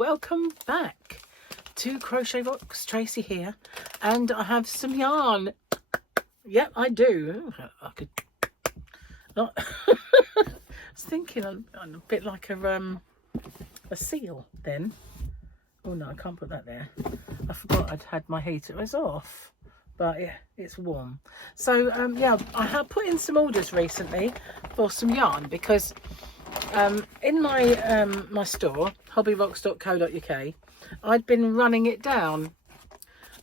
welcome back to Crochet Box. Tracy here, and I have some yarn. Yep, I do. I could not. I was thinking I'm a bit like a seal then. Oh no, I can't put that there. I forgot I'd had my heater. It was off, but yeah, it's warm. So yeah, I have put in some orders recently for some yarn because in my my store, hobbyrocks.co.uk, I'd been running it down.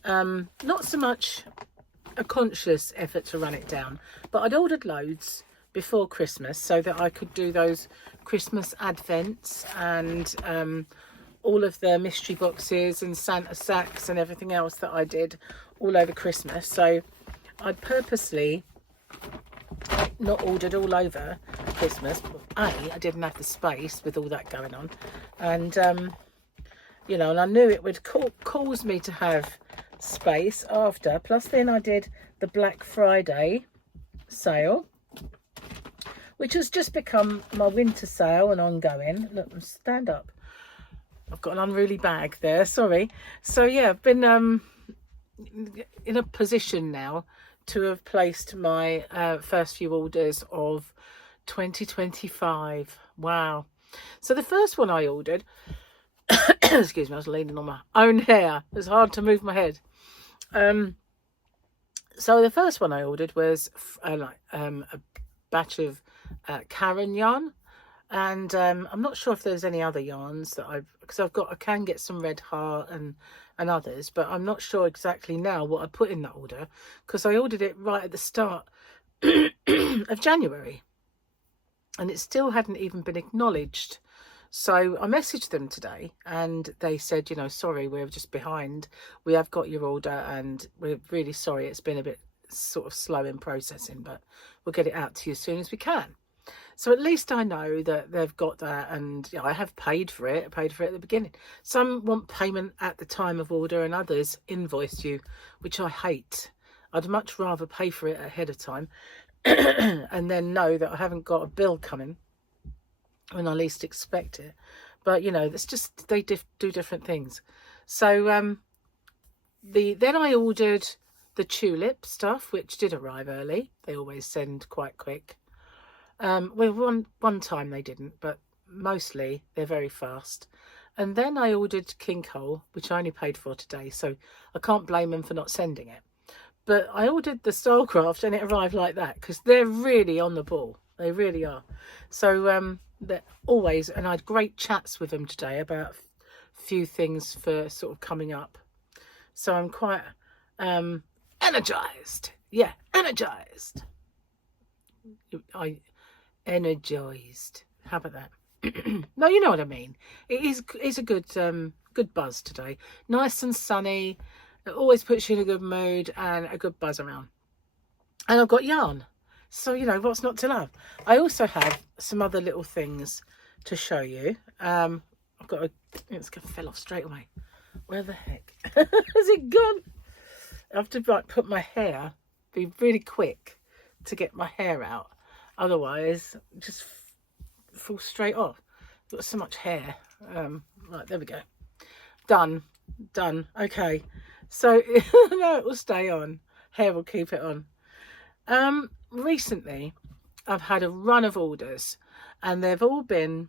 Not so much a conscious effort to run it down, but I'd ordered loads before Christmas so that I could do those Christmas advents and all of the mystery boxes and Santa sacks and everything else that I did all over Christmas. So I'd purposely not ordered all over Christmas. I didn't have the space with all that going on, and you know, and I knew it would cause me to have space after. Plus then I did the Black Friday sale, which has just become my winter sale and ongoing. Look, stand up, I've got an unruly bag there, sorry. So yeah, I've been in a position now to have placed my first few orders of 2025. Wow. So the first one I ordered, excuse me, I was leaning on my own hair. It's hard to move my head. So the first one I ordered was a batch of Karen yarn. And I'm not sure if there's any other yarns that because I can get some Red Heart and others, but I'm not sure exactly now what I put in that order because I ordered it right at the start of January and it still hadn't even been acknowledged. So I messaged them today and they said, you know, sorry, we're just behind. We have got your order and we're really sorry. It's been a bit sort of slow in processing, but we'll get it out to you as soon as we can. So at least I know that they've got that, and you know, I have paid for it. I paid for it at the beginning. Some want payment at the time of order and others invoice you, which I hate. I'd much rather pay for it ahead of time and then know that I haven't got a bill coming when I least expect it. But, you know, it's just they do different things. So then I ordered the tulip stuff, which did arrive early. They always send quite quick. Well, one time they didn't, but mostly they're very fast. And then I ordered King Cole, which I only paid for today, so I can't blame them for not sending it. But I ordered the Stylecraft and it arrived like that because they're really on the ball. They really are. So they're always, and I had great chats with them today about a few things for sort of coming up. So I'm quite energized. Yeah, energized. Energized. How about that? No, you know what I mean. It's a good good buzz today. Nice and sunny. It always puts you in a good mood and a good buzz around. And I've got yarn. So, you know, what's not to love? I also have some other little things to show you. I've got it fell off straight away. Where the heck has it gone? I have to like put my hair, be really quick to get my hair out. Otherwise, just fall straight off. Got so much hair. Right, there we go. Done. Okay. So, no, it will stay on. Hair will keep it on. Recently, I've had a run of orders, and they've all been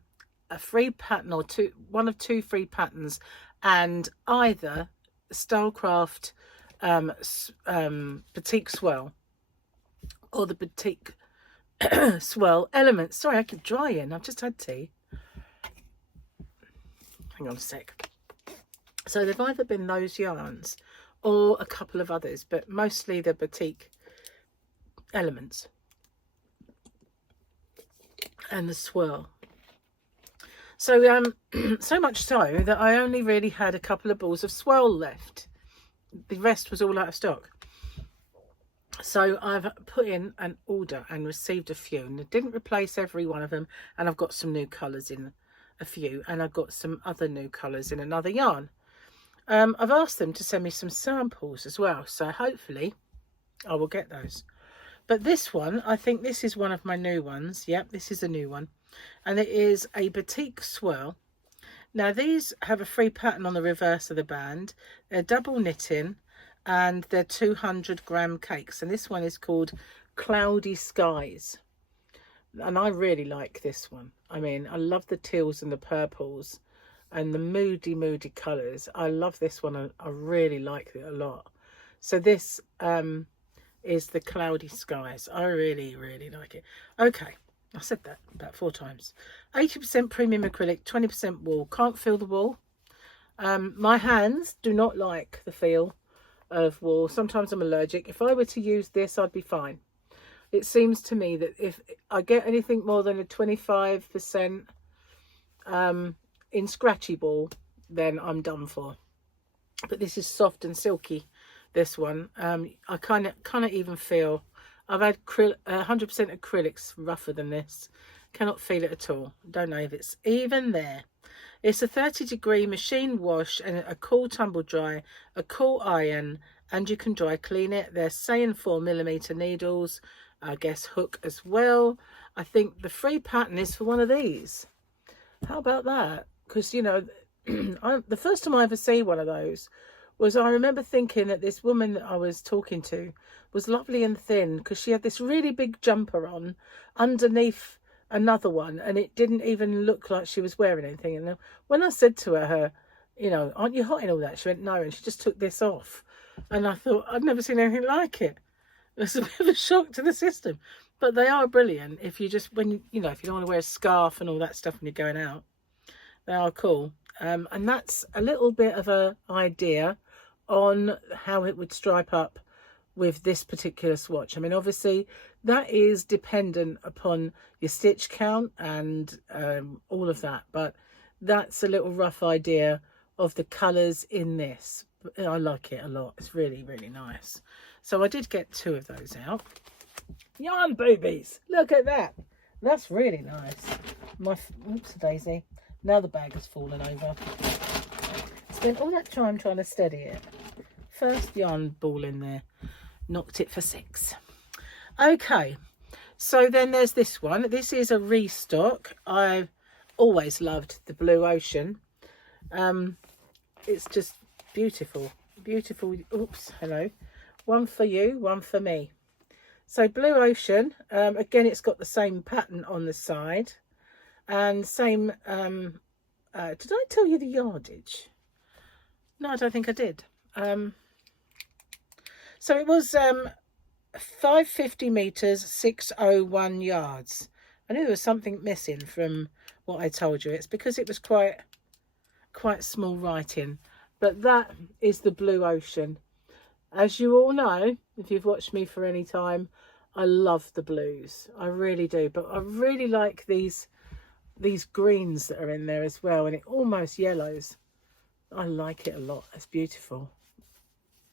a free pattern or one of two free patterns, and either Stylecraft Batik Swell or the Batik Swell Elements. Sorry, I keep drying. I've just had tea. Hang on a sec. So they've either been those yarns or a couple of others, but mostly the Batik Elements and the Swirl. So so much so that I only really had a couple of balls of Swirl left. The rest was all out of stock. So I've put in an order and received a few, and I didn't replace every one of them, and I've got some new colours in a few, and I've got some other new colours in another yarn. I've asked them to send me some samples as well, so hopefully I will get those. But this one, I think this is one of my new ones. Yep, this is a new one, and it is a Batik Swirl, Now these have a free pattern on the reverse of the band. They're double knitting and they're 200-gram cakes, and this one is called Cloudy Skies, and I really like this one. I mean, I love the teals and the purples and the moody colours. I love this one. I really like it a lot. So this is the Cloudy Skies. I really like it. Okay, I said that about 4 times. 80% premium acrylic, 20% wool. Can't feel the wool. My hands do not like the feel of wool. Sometimes I'm allergic. If I were to use this, I'd be fine. It seems to me that if I get anything more than a 25% in scratchy wool, then I'm done for. But this is soft and silky, this one. I kind of even feel, I've had 100% acrylics rougher than this. Cannot feel it at all. Don't know if it's even there. It's a 30-degree machine wash and a cool tumble dry, a cool iron, and you can dry clean it. They're saying 4mm needles. I guess hook as well. I think the free pattern is for one of these. How about that? Because, you know, the first time I ever see one of those was, I remember thinking that this woman that I was talking to was lovely and thin, because she had this really big jumper on underneath another one, and it didn't even look like she was wearing anything. And when I said to her, you know, aren't you hot in all that? She went, no, and she just took this off. And I thought, I'd never seen anything like it. It's a bit of a shock to the system, but they are brilliant. If you just, when you know, if you don't want to wear a scarf and all that stuff when you're going out, they are cool. And that's a little bit of a idea on how it would stripe up with this particular swatch. I mean, obviously that is dependent upon your stitch count and all of that, but that's a little rough idea of the colours in this. I like it a lot. It's really nice. So I did get 2 of those out. Yarn boobies, look at that. That's really nice. Oops daisy, now the bag has fallen over. Spent all that time trying to steady it. First yarn ball in there, knocked it for 6. Okay, so then there's this one. This is a restock. I've always loved the Blue Ocean. It's just beautiful. Oops, hello. One for you, one for me. So Blue Ocean, again, it's got the same pattern on the side and same, did I tell you the yardage? No, I don't think I did. So it was 550 meters, 601 yards. I knew there was something missing from what I told you. It's because it was quite small writing, but that is the Blue Ocean. As you all know, if you've watched me for any time, I love the blues. I really do. But I really like these greens that are in there as well. And it almost yellows. I like it a lot. It's beautiful.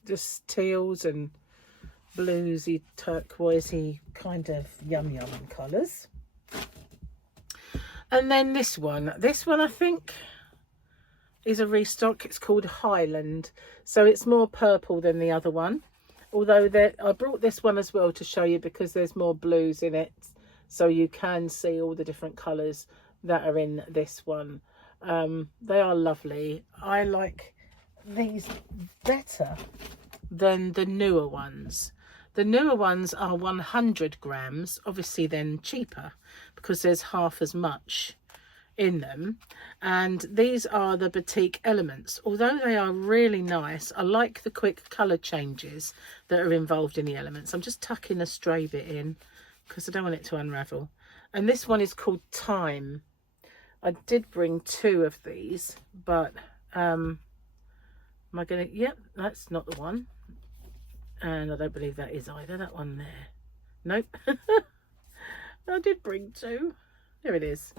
Just teals and bluesy, turquoisey kind of yum colours. And then this one I think is a restock. It's called Highland, so it's more purple than the other one, although I brought this one as well to show you because there's more blues in it, so you can see all the different colours that are in this one. They are lovely. I like these better than the newer ones. The newer ones are 100 grams, obviously then cheaper because there's half as much in them, and these are the Batik Elements. Although they are really nice, I like the quick colour changes that are involved in the elements. I'm just tucking a stray bit in because I don't want it to unravel. And this one is called Time. I did bring 2 of these, but am I gonna, yep, that's not the one, and I don't believe that is either, that one there. Nope. I did bring 2. There it is.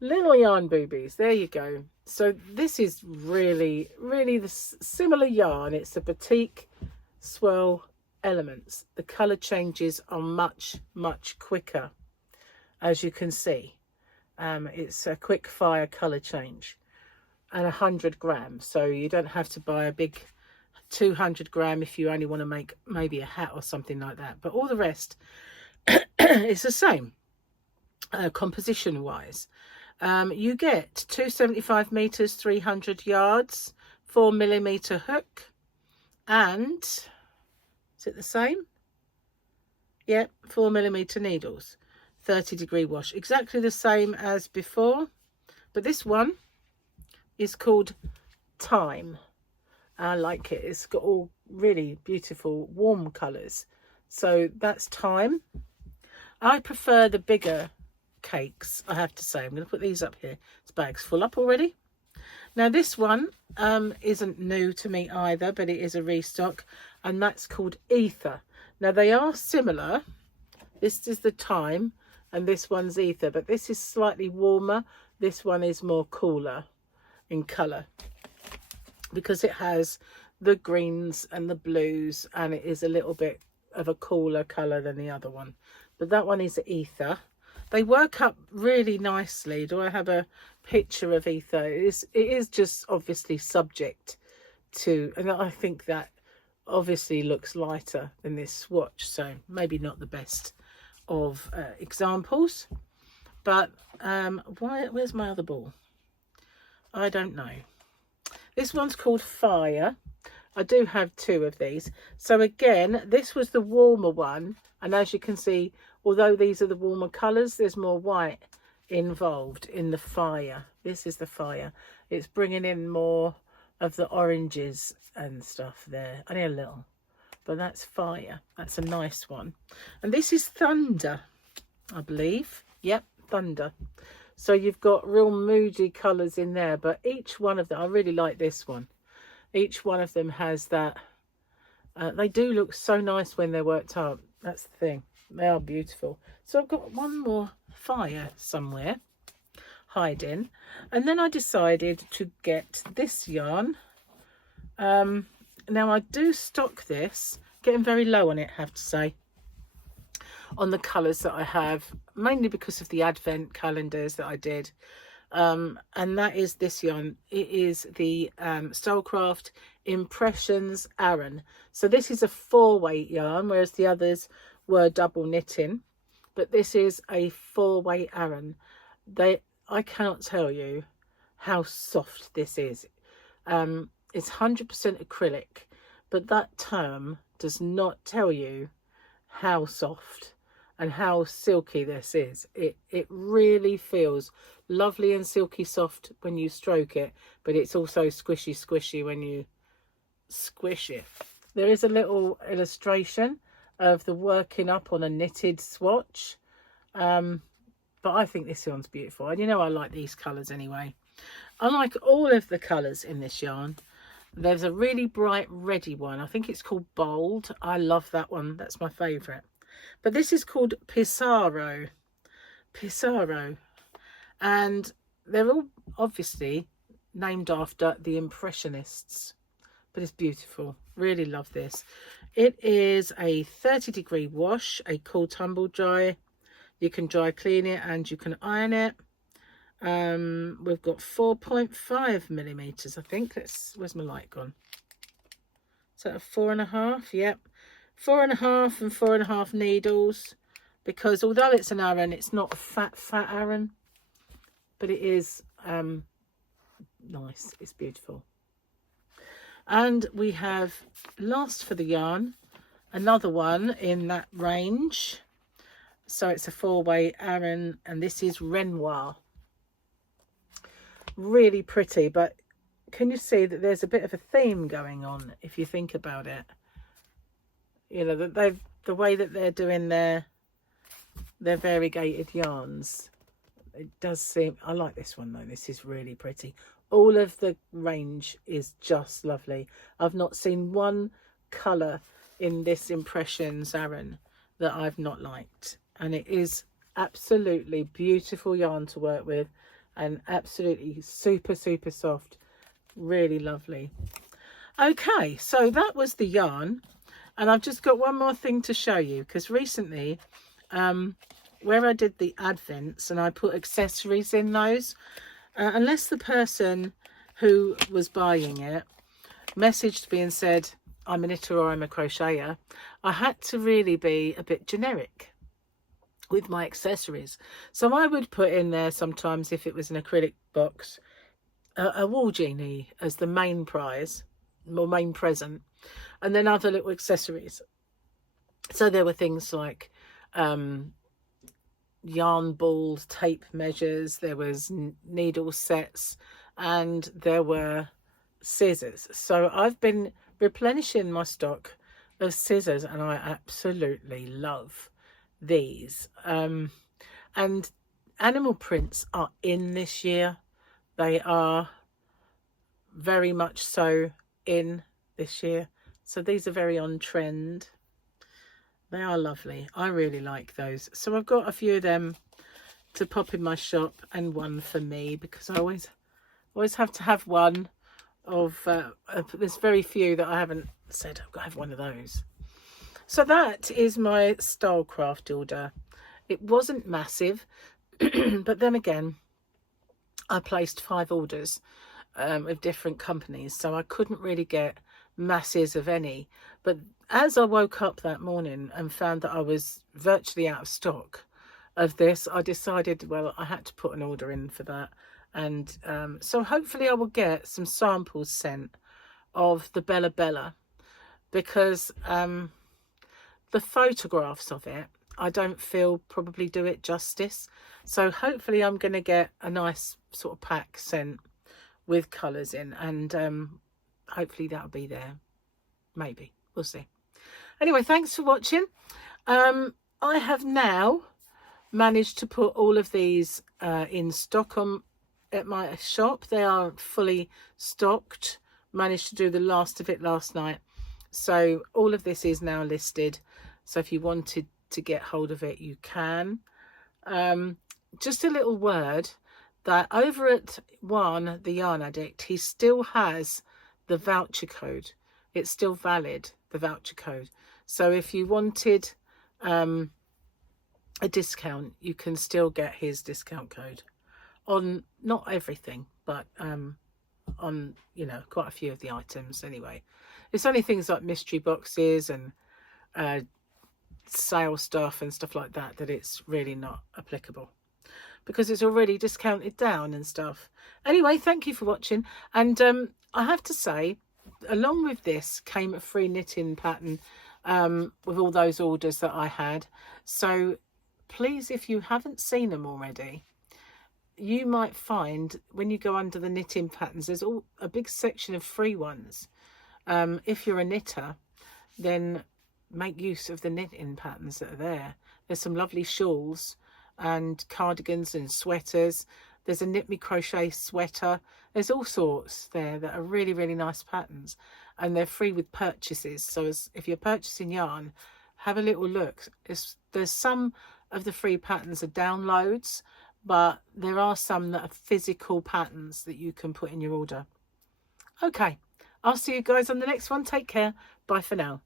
Little yarn boobies, there you go. So this is really the similar yarn. It's the Batik Swirl Elements. The colour changes are much quicker, as you can see. It's a quick fire colour change, and 100 grams, so you don't have to buy a big 200 gram if you only want to make maybe a hat or something like that. But all the rest it's the same composition wise. You get 275 meters, 300 yards, 4mm hook, and is it the same? Yep, 4mm needles, 30-degree wash, exactly the same as before, but this one is called Time. I like it. It's got all really beautiful warm colours, so that's Time. I prefer the bigger cakes, I have to say. I'm going to put these up here. This bag's full up already. Now this one isn't new to me either, but it is a restock, and that's called Ether. Now they are similar. This is the Time and this one's Ether, but this is slightly warmer. This one is more cooler in colour because it has the greens and the blues, and it is a little bit of a cooler colour than the other one. But that one is Ether. They work up really nicely. Do I have a picture of Ether? It is just obviously subject to, and I think that obviously looks lighter than this swatch, so maybe not the best of examples. But where's my other ball? I don't know. This one's called Fire. I do have two of these. So again, this was the warmer one, and as you can see, although these are the warmer colours, there's more white involved in the Fire. This is the Fire. It's bringing in more of the oranges and stuff there. Only a little, but that's Fire. That's a nice one. And this is Thunder, I believe. Yep, Thunder. So you've got real moody colours in there, but each one of them, I really like this one. Each one of them has that, they do look so nice when they're worked up. That's the thing. They are beautiful. So I've got one more Fire somewhere hiding, and then I decided to get this yarn. Now I do stock this, getting very low on it, I have to say, on the colours that I have, mainly because of the advent calendars that I did, and that is this yarn. It is the Stylecraft Impressions Aran. So this is a 4-weight yarn, whereas the others were double knitting, but this is a 4-weight Aran. I cannot tell you how soft this is. It's 100% acrylic, but that term does not tell you how soft and how silky this is. It really feels lovely and silky soft when you stroke it, but it's also squishy when you squish it. There is a little illustration of the working up on a knitted swatch, but I think this yarn's beautiful, and you know I like these colours anyway. I like all of the colours in this yarn. There's a really bright reddy one. I think it's called Bold. I love that one. That's my favourite. But this is called Pissarro. And they're all obviously named after the Impressionists. But it's beautiful. Really love this. It is a 30-degree wash, a cool tumble dry. You can dry clean it and you can iron it. We've got 4.5mm, I think. Where's my light gone? Is that a 4.5? Yep. 4.5 and 4.5 needles, because although it's an Aran, it's not a fat Aran, but it is nice. It's beautiful. And we have, last for the yarn, another one in that range. So it's a 4-weight Aran, and this is Renoir. Really pretty, but can you see that there's a bit of a theme going on if you think about it? You know, that the way that they're doing their variegated yarns, it does seem, I like this one though. This is really pretty. All of the range is just lovely. I've not seen one colour in this Impressions Aran that I've not liked, and it is absolutely beautiful yarn to work with, and absolutely super soft. Really lovely. Okay, so that was the yarn. And I've just got one more thing to show you, because recently, where I did the advents and I put accessories in those, unless the person who was buying it messaged me and said, I'm a knitter or I'm a crocheter, I had to really be a bit generic. with my accessories. So I would put in there sometimes, if it was an acrylic box, a wall genie as the main prize or main present, and then other little accessories. So there were things like yarn balls, tape measures, there was needle sets, and there were scissors. So I've been replenishing my stock of scissors, and I absolutely love these. And animal prints are in this year. They are very much so in this year. So these are very on trend. They are lovely. I really like those. So I've got a few of them to pop in my shop, and one for me, because I always have to have one of there's very few that I haven't said I've got to have one of those. So that is my Stylecraft order. It wasn't massive, but then again, I placed 5 orders with different companies, so I couldn't really get masses of any. But as I woke up that morning and found that I was virtually out of stock of this, I decided, well, I had to put an order in for that. And so hopefully I will get some samples sent of the Bella Bella, because the photographs of it, I don't feel probably do it justice. So hopefully I'm going to get a nice sort of pack sent with colours in, and hopefully that'll be there. Maybe, we'll see. Anyway, thanks for watching. I have now managed to put all of these in stock at my shop. They are fully stocked. Managed to do the last of it last night, so all of this is now listed. So if you wanted to get hold of it, you can. Just a little word that over at the Yarn Addict, he still has the voucher code. It's still valid, the voucher code. So if you wanted a discount, you can still get his discount code on not everything, but on, you know, quite a few of the items anyway. It's only things like mystery boxes and sale stuff and stuff like that that it's really not applicable, because it's already discounted down and stuff. Anyway, thank you for watching. And I have to say, along with this came a free knitting pattern with all those orders that I had. So please, if you haven't seen them already, you might find when you go under the knitting patterns, there's a big section of free ones. If you're a knitter, then make use of the knitting patterns that are there. There's some lovely shawls and cardigans and sweaters. There's a Knit Me Crochet sweater. There's all sorts there that are really, really nice patterns, and they're free with purchases. So if you're purchasing yarn, have a little look. There's some of the free patterns are downloads, but there are some that are physical patterns that you can put in your order. Okay, I'll see you guys on the next one. Take care. Bye for now.